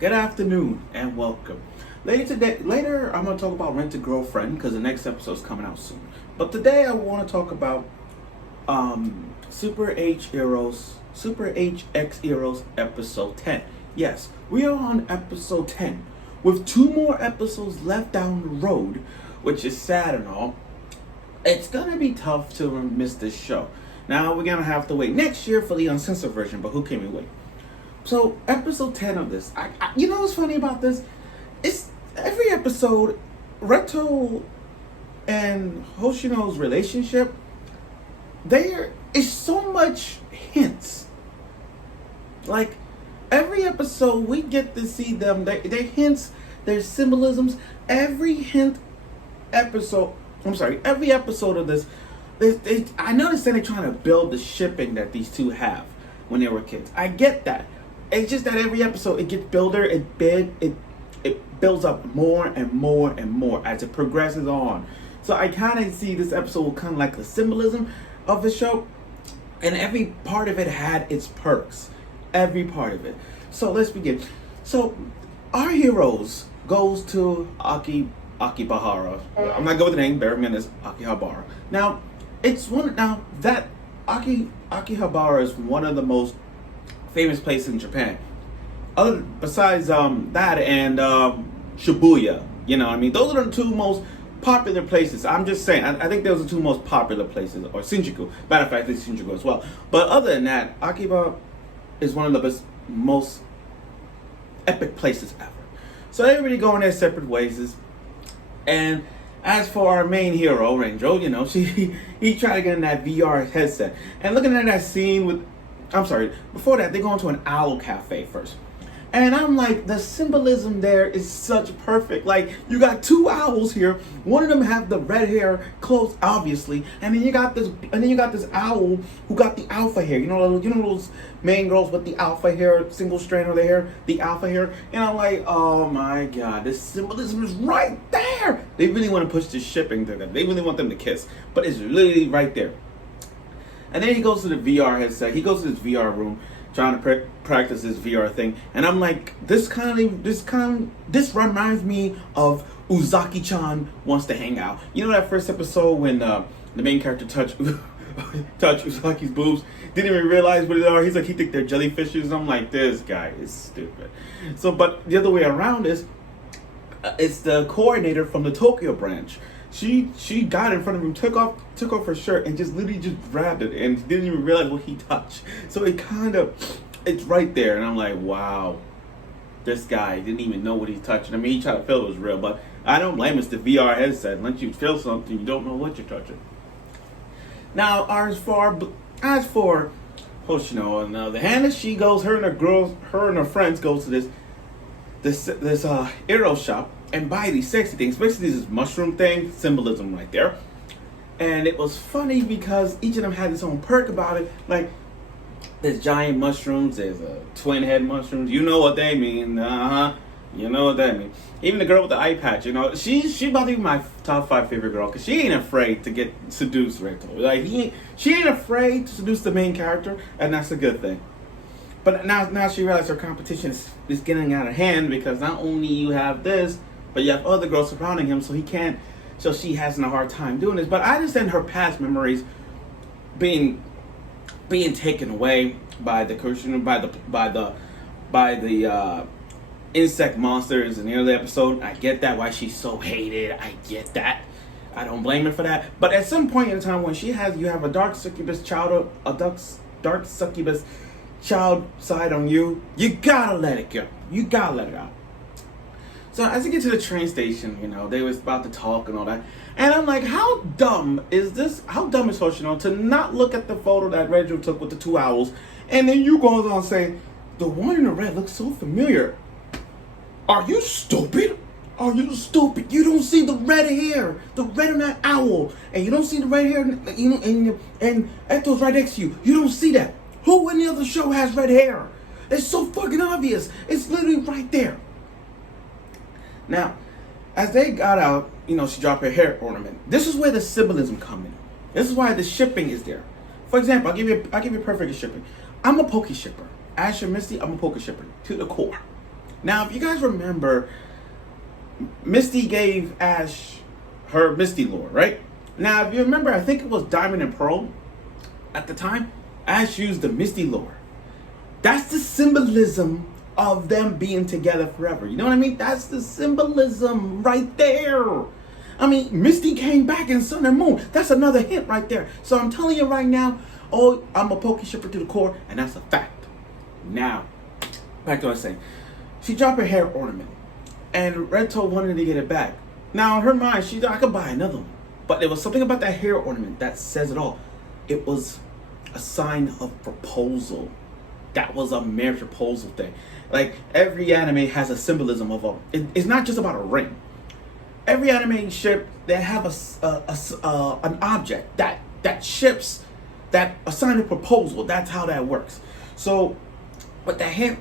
Good afternoon and welcome. Later I'm going to talk about Rent a Girlfriend because the next episode is coming out soon. But today I want to talk about Super HxEros episode 10. Yes, we are on episode 10 with 2 more episodes left down the road, which is sad and all. It's going to be tough to miss this show. Now we're going to have to wait next year for the uncensored version, but who can we wait? So, episode 10 of this. You know what's funny about this? It's every episode, Reto and Hoshino's relationship, there is so much hints. Like, every episode we get to see them, their hints, their symbolisms. Every episode of this, I noticed that they're trying to build the shipping that these two have when they were kids. I get that. It's just that every episode it gets builder, it builds up more and more and more as it progresses on. So I kind of see this episode kind of like the symbolism of the show, and every part of it had its perks. Every part of it. So let's begin. So our heroes goes to Akihabara. I'm not going with the name. Bear in this Akihabara. Now that Akihabara is one of the most famous place in Japan. Besides that and Shibuya, those are the 2 most popular places. I'm just saying, I think those are the 2 most popular places, or Shinjuku. Matter of fact, it's Shinjuku as well. But other than that, Akiba is one of the most epic places ever. So everybody going their separate ways. And as for our main hero, Enjou, he tried to get in that VR headset. And looking at that scene before that, they go into an owl cafe first. And I'm like, the symbolism there is such perfect. Like, you got 2 owls here. One of them have the red hair, close, obviously. And then you got this owl who got the alpha hair. You know those main girls with the alpha hair, single strand of their hair, the alpha hair. And I'm like, oh my God, this symbolism is right there. They really want to push this shipping to them. They really want them to kiss. But it's literally right there. And then he goes to the VR headset. He goes to this VR room, trying to practice this VR thing. And I'm like, this reminds me of Uzaki-chan Wants to Hang Out. You know that first episode when the main character touched Uzaki's boobs, didn't even realize what they are. He's like, he think they're jellyfishes. I'm like, this guy is stupid. So, but the other way around is, it's the coordinator from the Tokyo branch. She got in front of him, took off her shirt, and just grabbed it and didn't even realize what he touched. So it's right there, and I'm like, wow, this guy didn't even know what he's touching. I mean, he tried to feel it was real, but I don't blame him. It's the VR headset. Once you feel something, you don't know what you're touching. Now, as for Hoshino, on the other hand, she goes, her and her friends goes to this Eero shop and buy these sexy things. Basically, this mushroom thing, symbolism right there. And it was funny because each of them had its own perk about it. Like, there's giant mushrooms, there's a twin head mushrooms. You know what they mean. You know what that means. Even the girl with the eye patch, she about to be my top 5 favorite girl because she ain't afraid to get seduced, right? Like, she ain't afraid to seduce the main character, and that's a good thing. But now she realizes her competition is getting out of hand because not only you have this, but you have other girls surrounding him, so she has a hard time doing this. But I understand her past memories being taken away by the insect monsters in the early episode. I get that, why she's so hated. I get that. I don't blame her for that. But at some point in time when you have a dark succubus child side on you, you gotta let it go. You gotta let it out. So as you get to the train station, they was about to talk and all that. And I'm like, how dumb is this? How dumb is Hoshino to not look at the photo that Enjou took with the 2 owls? And then you go on saying, the one in the red looks so familiar. Are you stupid? Are you stupid? You don't see the red hair, the red on that owl. And you don't see the red hair, and Eto's right next to you. You don't see that. Who in the other show has red hair? It's so fucking obvious. It's literally right there. Now, as they got out, she dropped her hair ornament. This is where the symbolism comes in. This is why the shipping is there. For example, I'll give you perfect shipping. I'm a Poke shipper. Ash and Misty, I'm a Poke shipper to the core. Now, if you guys remember, Misty gave Ash her Misty lore, right? Now, if you remember, I think it was Diamond and Pearl at the time, Ash used the Misty lore. That's the symbolism of them being together forever. You know what I mean? That's the symbolism right there. I mean, Misty came back in Sun and Moon. That's another hint right there. So I'm telling you right now, oh, I'm a Poke shipper to the core, and that's a fact. Now, back to what I was saying. She dropped her hair ornament, and Red Toe wanted to get it back. Now, in her mind, she thought I could buy another one. But there was something about that hair ornament that says it all. It was a sign of proposal. That was a marriage proposal thing. Like, every anime has a symbolism of it's not just about a ring. Every anime ship, they have an object that ships, that a sign of proposal. That's how that works. So with the hair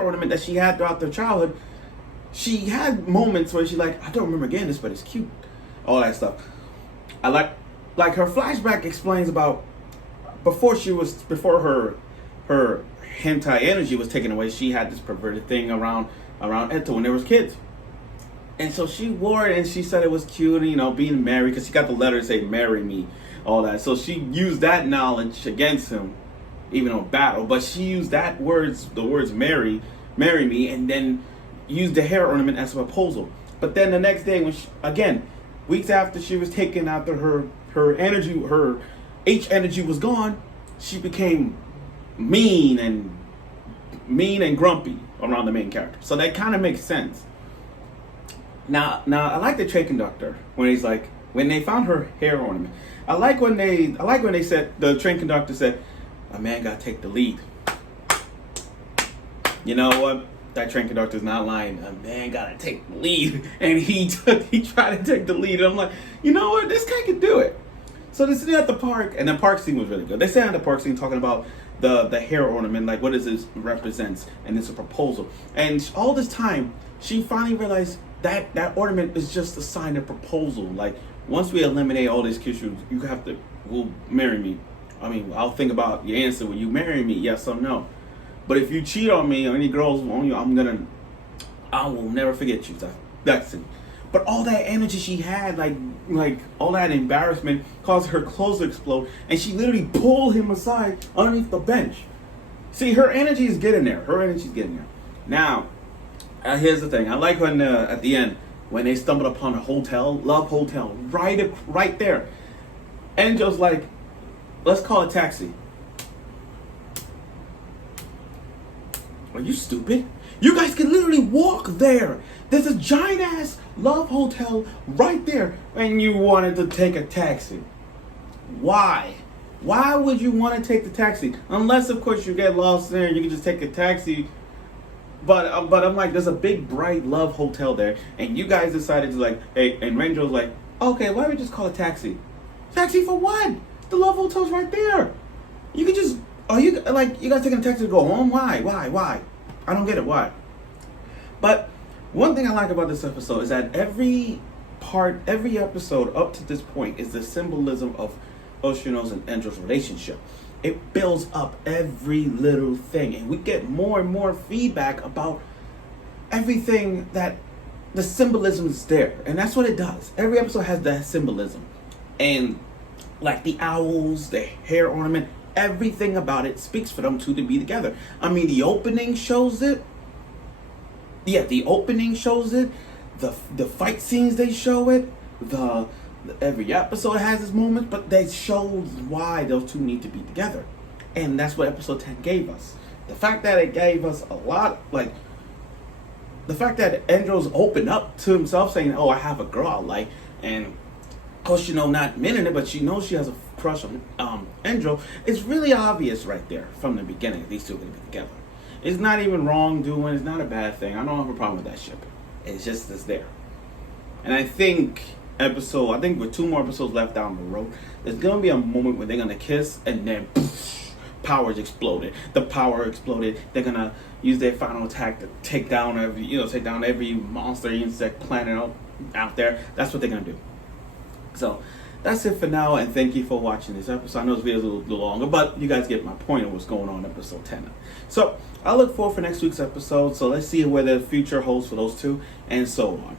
ornament that she had throughout their childhood, she had moments where she's like, I don't remember getting this, but it's cute. All that stuff. I like her flashback explains about before her hentai energy was taken away, she had this perverted thing around Eto when there was kids. And so she wore it, and she said it was cute, you know, being married, because she got the letter to say, marry me, all that. So she used that knowledge against him, even on battle. But she used the words marry me, and then used the hair ornament as a proposal. But then the next day, again, weeks after she was taken, after her energy, her H energy was gone, she became mean and grumpy around the main character. So that kind of makes sense. Now I like the train conductor when he's like, when they found her hair ornament. I like when they said, the train conductor said, a man gotta take the lead. You know what? That train conductor's not lying. A man gotta take the lead. And he tried to take the lead. And I'm like, you know what? This guy can do it. So they sit at the park, and the park scene was really good. They sat at the park scene talking about the hair ornament, like what does this represents, and it's a proposal. And all this time, she finally realized that ornament is just a sign of proposal. Like, once we eliminate all these issues, will marry me. I mean, I'll think about your answer. Will you marry me? Yes or no? But if you cheat on me or any girls on you, I will never forget you. That's it. But all that energy she had, like all that embarrassment, caused her clothes to explode, and she literally pulled him aside underneath the bench. See, her energy is getting there. Now, here's the thing. I like when at the end, when they stumbled upon a hotel, Love Hotel, right there. Enjou's like, let's call a taxi. Are you stupid? You guys can literally walk there. There's a giant ass Love Hotel right there, and you wanted to take a taxi. Why? Why would you want to take the taxi? Unless, of course, you get lost there and you can just take a taxi. But I'm like, there's a big, bright Love Hotel there, and you guys decided to like, hey, and Renjo's like, okay, why don't we just call a taxi? Taxi for what? The Love Hotel's right there. You could just, you guys taking a taxi to go home? Why? I don't get it, why? But one thing I like about this episode is that every episode up to this point is the symbolism of Hoshino's and Enjou's relationship. It builds up every little thing, and we get more and more feedback about everything that the symbolism is there, and that's what it does. Every episode has that symbolism, and like the owls, the hair ornament, everything about it speaks for them two to be together. I mean, the opening shows it. Yeah, the opening shows it. The fight scenes, they show it. Every episode has its moments, but they show why those two need to be together. And that's what episode 10 gave us. The fact that it gave us a lot, like, the fact that Enjou's opened up to himself saying, oh, I have a girl I like, and Hoshino not admitting it, but she knows she has a crush on Enjou, it's really obvious right there from the beginning these two are going to be together. It's not even wrongdoing, it's not a bad thing. I don't have a problem with that ship. It's just, it's there. And I think with 2 more episodes left down the road, there's gonna be a moment where they're gonna kiss, and then powers exploded. The power exploded. They're gonna use their final attack to take down every monster, insect, planet out there. That's what they're gonna do. So that's it for now, and thank you for watching this episode. I know this video is a little longer, but you guys get my point of what's going on in episode 10. So I look forward for next week's episode. So let's see where the future holds for those two, and so on.